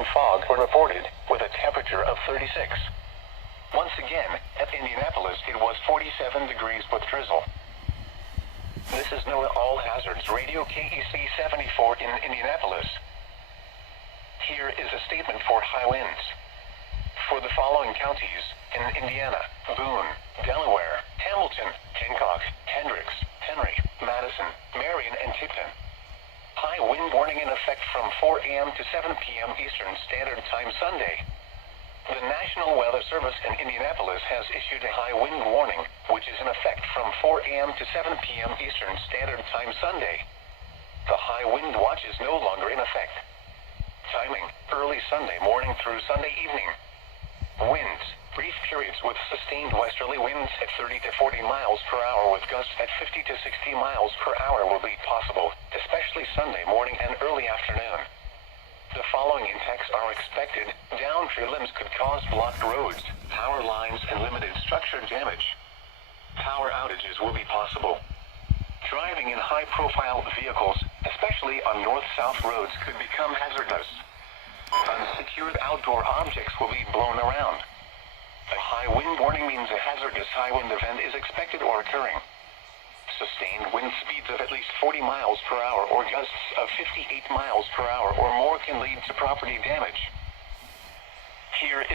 and fog were reported, with a temperature of 36. Once again, at Indianapolis it was 47 degrees with drizzle. This is NOAA All Hazards Radio KEC74 in Indianapolis. Here is a statement for high winds. For the following counties, in Indiana: Boone, Delaware, Hamilton, Hancock, Hendricks, Henry, Madison, Marion, and Tipton. High wind warning in effect from 4 a.m. to 7 p.m. Eastern Standard Time Sunday. The National Weather Service in Indianapolis has issued a high wind warning, which is in effect from 4 a.m. to 7 p.m. Eastern Standard Time Sunday. The high wind watch is no longer in effect. Timing: early Sunday morning through Sunday evening. Winds: brief periods with sustained westerly winds at 30 to 40 miles per hour with gusts at 50 to 60 miles per hour will be possible, especially Sunday morning and early afternoon. The following impacts are expected: downed tree limbs could cause blocked roads, power lines, and limited structure damage. Power outages will be possible. Driving in high-profile vehicles, especially on north-south roads, could become hazardous. Unsecured outdoor objects will be blown around. A high wind warning means a hazardous high wind event is expected or occurring. Sustained wind speeds of at least 40 miles per hour or gusts of 58 miles per hour or more can lead to property damage. Here is